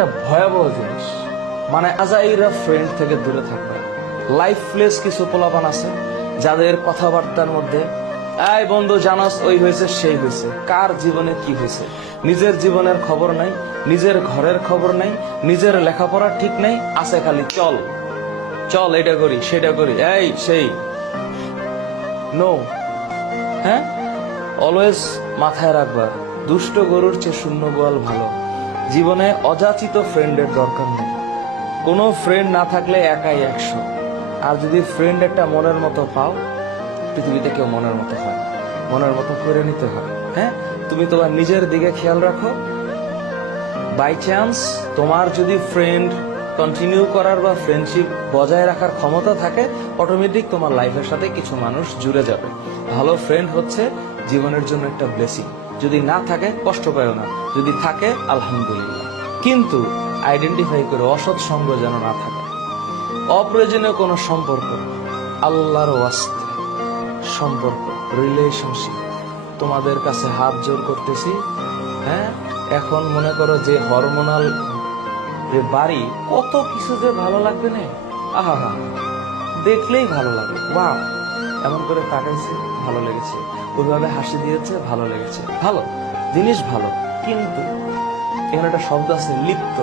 একটা ভয়াবহ জিনিস। মানে আজাইরা ফ্রেন্ড থেকে দূরে থাকবে। লাইফলেস কিছু পোলাপান আছে যাদের কথাবার্তার মধ্যে এই বন্ধু জানাস ওই হয়েছে সেই হয়েছে, কার জীবনে কি হয়েছে, নিজের জীবনের খবর নাই, নিজের ঘরের খবর নাই, নিজের লেখাপড়া ঠিক নাই, আছে খালি চল চল এটা করি সেটা করি এই সেই। নো, হ্যাঁ, অলওয়েজ মাথায় রাখবা দুষ্ট গরুর চেয়ে শূন্য গোয়াল ভালো। জীবনে অযাচিত ফ্রেন্ডের দরকার নেই। কোনো ফ্রেন্ড না থাকলে একাই 100। আর যদি ফ্রেন্ড একটা মনের মতো পাও, পৃথিবীতে কেউ মনের মতো হয়, মনের মতো করে নিতে হয়। হ্যাঁ, তুমি তোমার নিজের দিকে খেয়াল রাখো। বাই চান্স তোমার যদি ফ্রেন্ড কন্টিনিউ করার বা ফ্রেন্ডশিপ বজায় রাখার ক্ষমতা থাকে, অটোমেটিক তোমার লাইফের সাথে কিছু মানুষ জুড়ে যাবে। ভালো ফ্রেন্ড হচ্ছে জীবনের জন্য একটা ব্লেসিং। যদি না থাকে কষ্ট পাও না, যদি থাকে আলহামদুলিল্লাহ। কিন্তু আইডেন্টিফাই করে অসৎ সঙ্গ যেন না থাকে। অপ্রয়োজনীয় কোনো সম্পর্ক, আল্লাহর ওয়াস্তে সম্পর্ক, রিলেশনশিপ, তোমাদের কাছে হাত জোর করতেছি। হ্যাঁ, এখন মনে করো যে হরমোনাল যে বাড়ি, কত কিছু যে ভালো লাগবে না, আহা হা, দেখলেই ভালো লাগে। ওয়াও, এমন করে তাকাইছে ভালো লেগেছে, ওইভাবে হাসি দিয়েছে ভালো লেগেছে, ভালো জিনিস ভালো। কিন্তু এখানে একটা শব্দ আছে লিপ্ত।